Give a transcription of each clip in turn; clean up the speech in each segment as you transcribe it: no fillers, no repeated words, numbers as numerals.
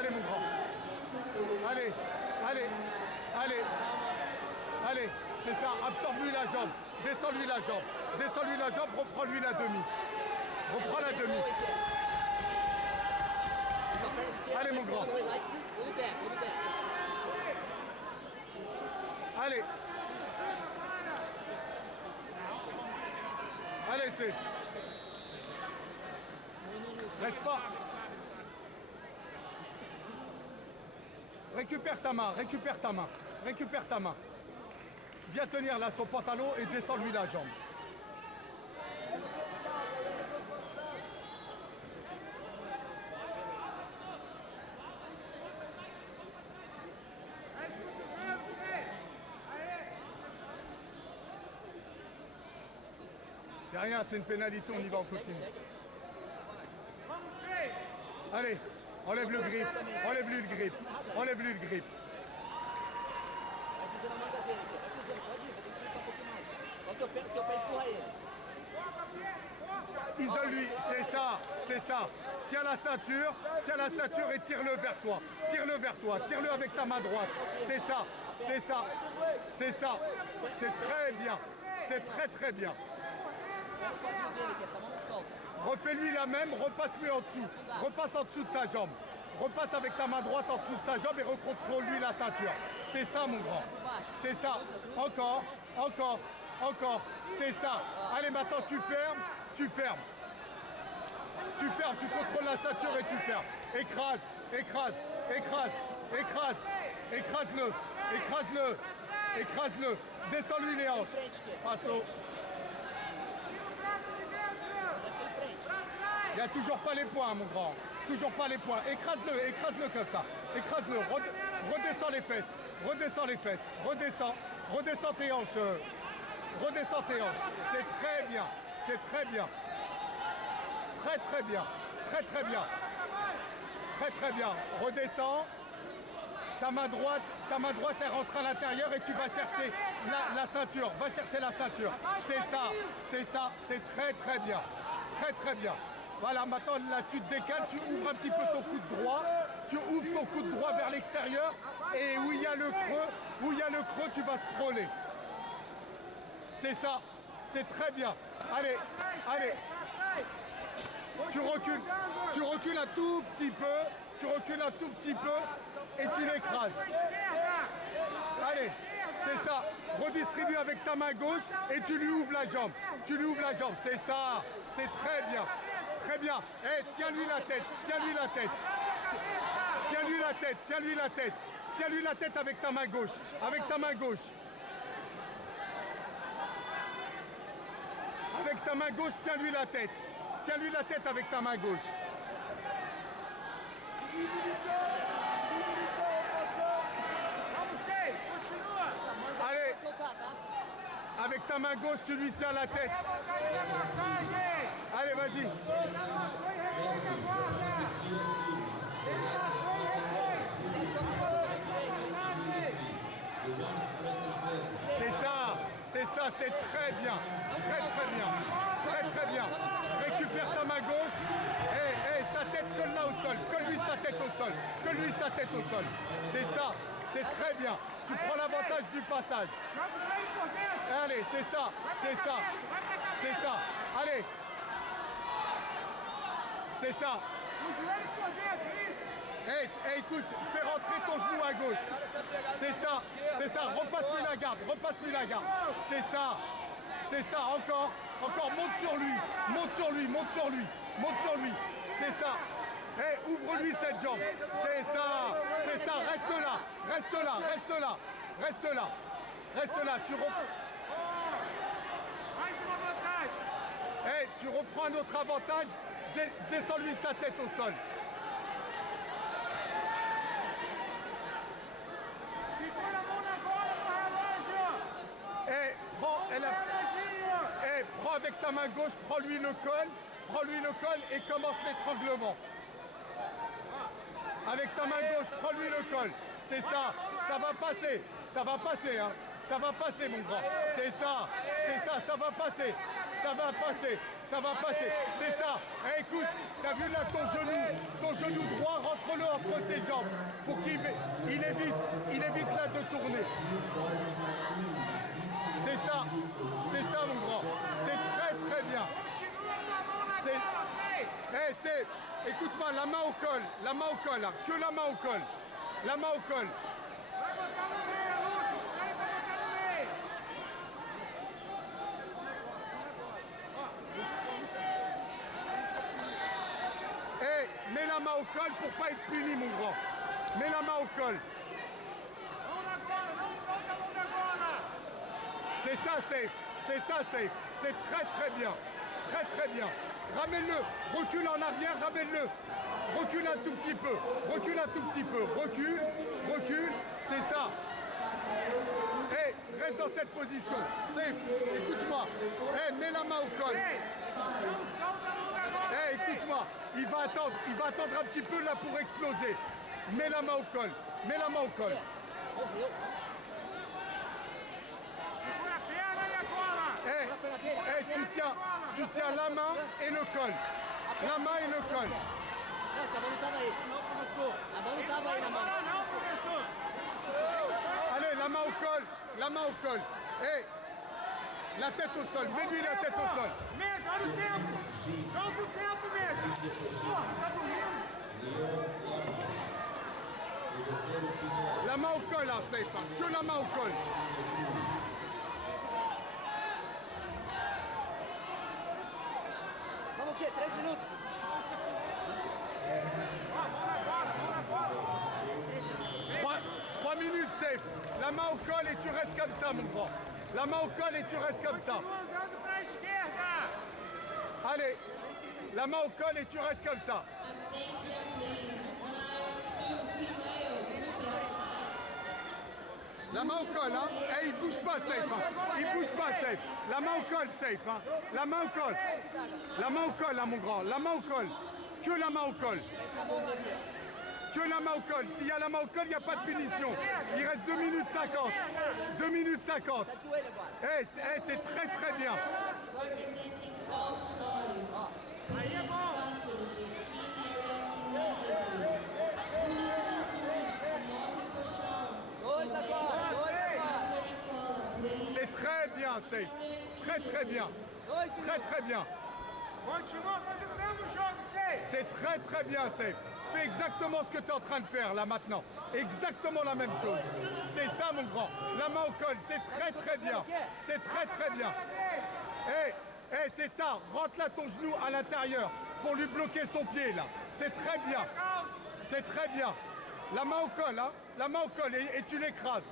Allez, mon grand. Allez, allez, allez, allez. C'est ça, absorbe-lui la jambe. Descends-lui la jambe. Descends-lui la jambe, reprends-lui la demi. Reprends la demi. Allez, mon grand. Allez. Allez, c'est. Reste pas. Récupère ta main, récupère ta main, récupère ta main. Viens tenir là son pantalon et descends-lui la jambe. C'est rien, c'est une pénalité, on y va, on continue. Allez, enlève le grip, enlève-lui le grip, enlève-lui le grip. Isole-lui, c'est ça, c'est ça. Tiens la ceinture et tire-le vers toi. Tire-le vers toi, tire-le avec ta main droite. C'est ça, c'est ça, c'est ça. C'est très bien, c'est très très bien. Refais-lui la même, repasse-lui en dessous. Repasse en dessous de sa jambe. Repasse avec ta main droite en dessous de sa jambe et recontrôle-lui la ceinture. C'est ça, mon grand. C'est ça. Encore, encore, encore. C'est ça. Allez, maintenant tu fermes, tu fermes. Tu fermes, tu contrôles la ceinture et tu fermes. Écrase, écrase, écrase, écrase. Écrase-le, écrase-le, écrase-le. Descends-lui les hanches. Passo. Il n'y a toujours pas les points, mon grand. Toujours pas les points. Écrase-le, écrase-le comme ça. Écrase-le. Redescends les fesses. Redescends les fesses. Redescends. Redescends tes hanches. Redescends tes hanches. C'est très bien. C'est très bien. Très très bien. Très très bien. Très très bien. Redescends. Ta main droite, elle rentre à l'intérieur et tu vas chercher la ceinture. Va chercher la ceinture. C'est ça, c'est très très bien. Très très bien. Voilà, maintenant là tu te décales, tu ouvres un petit peu ton coude droit, tu ouvres ton coude droit vers l'extérieur et où il y a le creux, tu vas scroller. C'est ça, c'est très bien. Allez, allez. Tu recules un tout petit peu, et tu l'écrases. Allez, c'est ça. Redistribue avec ta main gauche et tu lui ouvres la jambe. Tu lui ouvres la jambe, c'est ça. C'est très bien. Très bien. Eh, tiens-lui la tête, tiens-lui la tête. Tiens-lui la tête, tiens-lui la tête. Tiens-lui la tête avec ta main gauche. Avec ta main gauche. Avec ta main gauche, tiens-lui la tête. Tiens-lui la tête avec ta main gauche. Allez. Avec ta main gauche, tu lui tiens la tête. Allez, vas-y. C'est ça, c'est très bien. Très très bien. Très très bien. Récupère ta main gauche. Et sa tête colle là au sol. Colle-lui sa tête au sol. Colle-lui sa tête au sol. C'est ça, c'est très bien. Tu prends l'avantage du passage. Allez, c'est ça, c'est ça. C'est ça. Allez. C'est ça. Écoute, fais rentrer ton genou à gauche. C'est ça, repasse-lui la garde, repasse-lui la garde. C'est ça, encore, monte sur lui, monte sur lui. C'est ça. Ouvre-lui cette jambe. C'est ça, reste là, tu reprends un autre avantage, descends-lui sa tête au sol. Prends avec ta main gauche, prends-lui le col et commence l'étranglement. Avec ta main gauche, prends-lui le col. C'est ça, ça va passer, hein. Ça va passer, mon grand. C'est ça, ça va passer. Ça va passer, ça va passer. C'est ça. Eh, écoute, t'as vu là ton genou droit, rentre-le entre ses jambes pour qu'il évite là de tourner. C'est ça, mon grand. C'est très, très bien. Écoute-moi, la main au col, là. Que la main au col. La main au col. Mets la main au col pour pas être puni, mon grand. Mets la main au col. C'est ça, safe. C'est très, très bien. Très, très bien. Ramène-le. Recule en arrière, ramène-le. Recule un tout petit peu. Recule. C'est ça. Reste dans cette position. Safe. Écoute-moi. Mets la main au col. Écoute-moi. Il va attendre un petit peu là pour exploser. Mets la main au col. Tu tiens la main et le col. Allez, la main au col. La tête au sol. Mets-lui la tête au sol. La main au col, là, safe. Que la main au col. Vamos o quê? 3 minutos. 3 minutes, safe. La main au col et tu restes comme ça, mon grand. La main au col et tu restes comme ça. Allez, la main au col et tu restes comme ça. La main au col, hein. Il bouge pas, safe. La main au col, safe. Hein. La main au col, là, mon grand. La main au col. Que la main au col. S'il y a la main au col, il n'y a pas de punition. Il reste 2 minutes 50. 2 minutes 50. C'est très, très bien. C'est très bien, safe. Très, très bien. C'est très, très bien, safe. Fais exactement ce que tu es en train de faire, là, maintenant. Exactement la même chose. C'est ça, mon grand. La main au col, c'est très, très bien. C'est ça. Rentre là ton genou à l'intérieur pour lui bloquer son pied, là. C'est très bien. La main au col, hein. La main au col et tu l'écrases.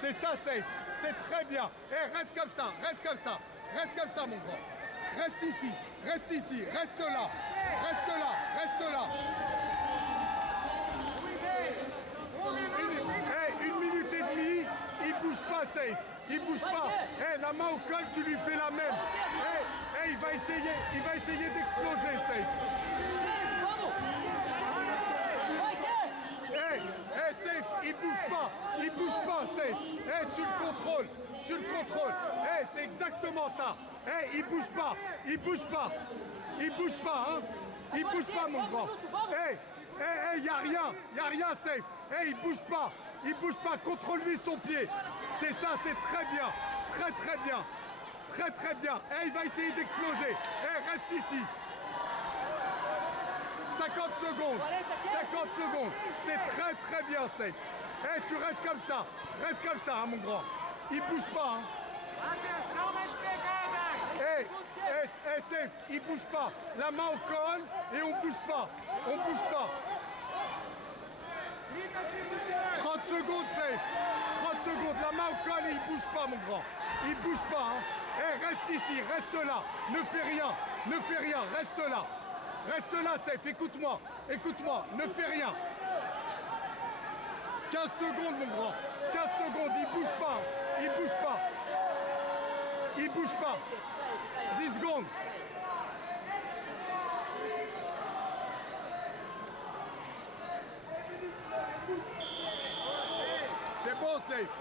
C'est ça, safe. C'est très bien. Reste comme ça, mon grand. Reste ici. Reste là. 1 minute et demie, il bouge pas, safe. La main au col, tu lui fais la même. Il va essayer d'exploser, safe. Safe, il bouge pas, safe. Tu le contrôles. C'est exactement ça. Il bouge pas, hein. Il bouge pas, mon grand. Y a rien, safe. Il bouge pas, contrôle-lui son pied. C'est ça, c'est très bien. Très bien. Il va essayer d'exploser. Reste ici. 50 secondes. C'est très, très bien, safe. Tu restes comme ça. Hein, mon grand. Il bouge pas, hein. Safe, il bouge pas. La main au col et on bouge pas. 30 secondes, safe. La main au col et il bouge pas, mon grand. Il bouge pas, hein. Reste ici, reste là. Ne fais rien, reste là, safe. Écoute-moi. Ne fais rien. 15 secondes, mon grand. 15 secondes, il bouge pas. 10 secondes. C'est bon, safe.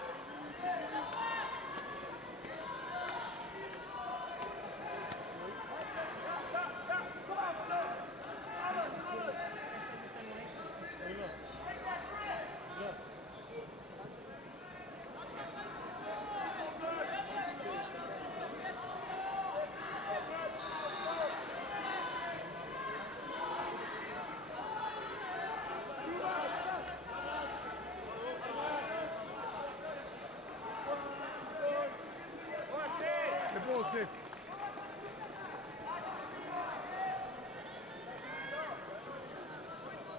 Youssef.